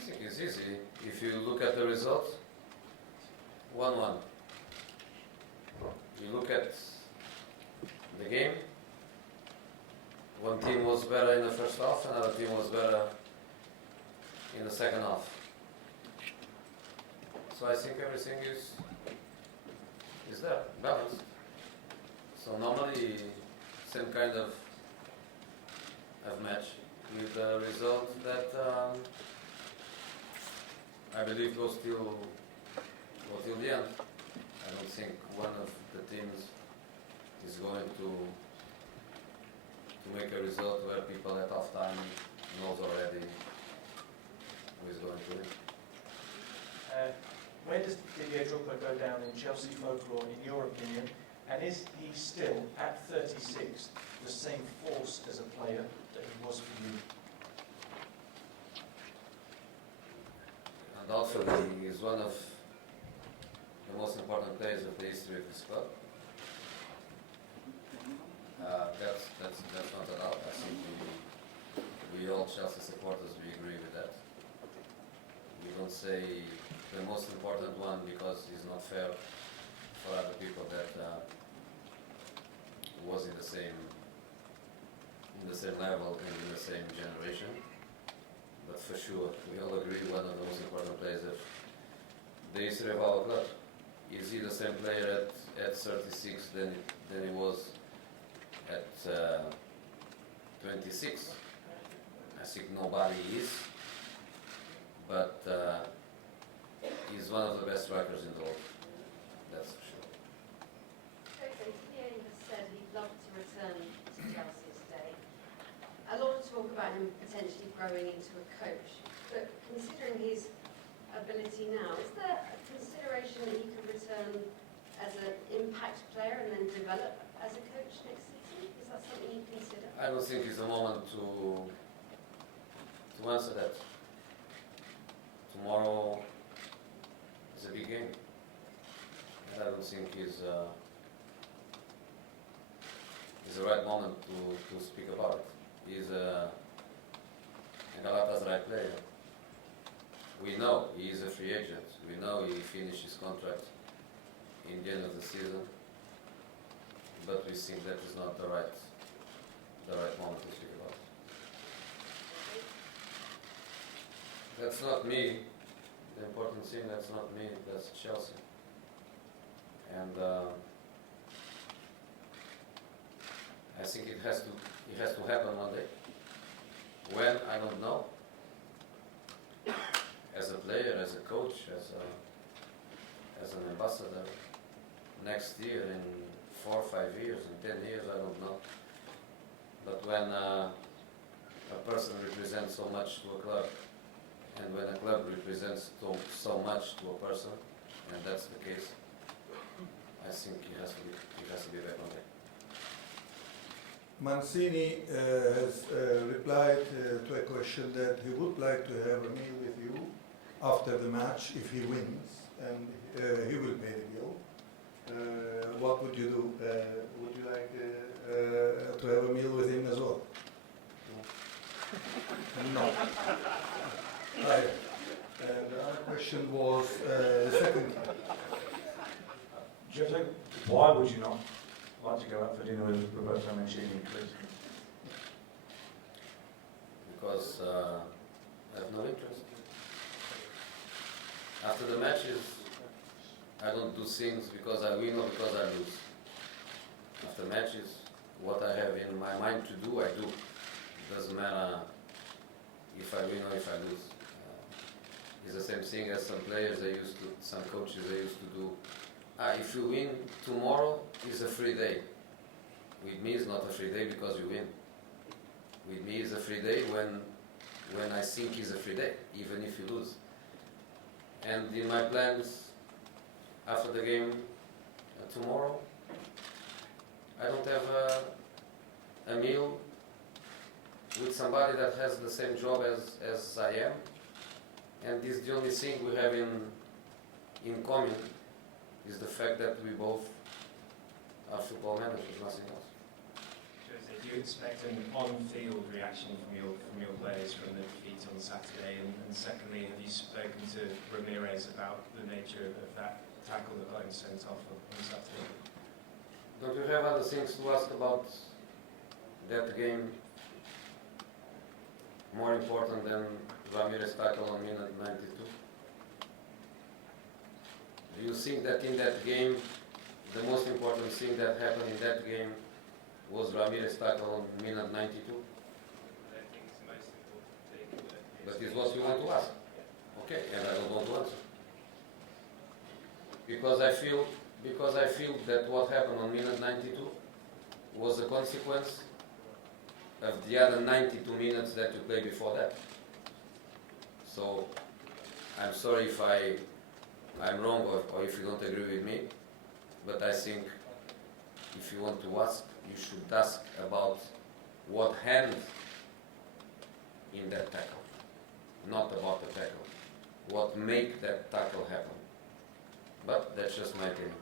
I think it's easy. If you look at the results, 1-1. You look at the game, one team was better in the first half, another team was better in the second half. So I think everything is there, balanced. So normally, same kind of match with the result that I believe goes till the end. I don't think one of the teams is going to make a result where people at half time knows already who is going to win. Where does Didier Drogba go down in Chelsea folklore, in your opinion? And is he still, at 36, the same force as a player that he was for you? Undoubtedly, he is one of the most important players of the history of this club. That's not a doubt. I think we all Chelsea supporters, we agree with that. We don't say the most important one because it's not fair for other people that was in the same level and in the same generation. But for sure, we all agree one of the most important players of the history of our club. Is he the same player at 36 than he was at 26? I think nobody is, but he's one of the best strikers in the world. That's for sure. Okay, Didier has said he'd love to return to Chelsea today. A lot of talk about him potentially growing into a coach, but considering his ability now, is there a consideration that he could return as an impact player and then develop as a coach next season? Is that something you consider? I don't think it's the moment to answer that. Tomorrow is a big game, and I don't think it's the right moment to speak about it. He's a Galatasaray player. We know he is a free agent. We know he finished his contract in the end of the season, but we think that is not the right moment to speak about it. That's not me. The important thing, that's not me, that's Chelsea. And I think it has to happen one day. When, I don't know. As a player, as a coach, as an ambassador, next year, in 4 or 5 years, in 10 years, I don't know. But when a person represents so much to a club, and when a club represents so much to a person, and that's the case, I think he has to be back on there. Mancini has replied to a question that he would like to have a meal with you after the match if he wins, and he will pay the bill. What would you do? Would you like to have a meal with him as well? No. Right. And the other question was the second. Jose, why would you not like to go out for dinner with Roberto Mancini, please? Because I have no interest. After the matches, I don't do things because I win or because I lose. After matches, what I have in my mind to do, I do. It doesn't matter if I win or if I lose. It's the same thing as some players, some coaches, they used to do. If you win tomorrow, it's a free day. With me, it's not a free day because you win. With me, it's a free day when I think it's a free day, even if you lose. And in my plans, after the game tomorrow, I don't have a meal with somebody that has the same job as I am. And this is the only thing we have in common, is the fact that we both are football managers, nothing else. Jose, do you expect an on-field reaction from your players from the defeat on Saturday, and And secondly, have you spoken to Ramirez about the nature of that tackle that got him sent off on Saturday? Don't you have other things to ask about that game more important than Ramirez tackle on minute 92? Do you think that in that game, the most important thing that happened in that game was Ramirez tackle on minute 92? I think it's the most important thing. But it's what you want to ask. Okay, and I don't want to answer. Because I feel that what happened on minute 92 was a consequence of the other 92 minutes that you played before that. So I'm sorry if I'm wrong or if you don't agree with me, but I think if you want to ask, you should ask about what happened in that tackle, not about the tackle. What made that tackle happen. But that's just my opinion.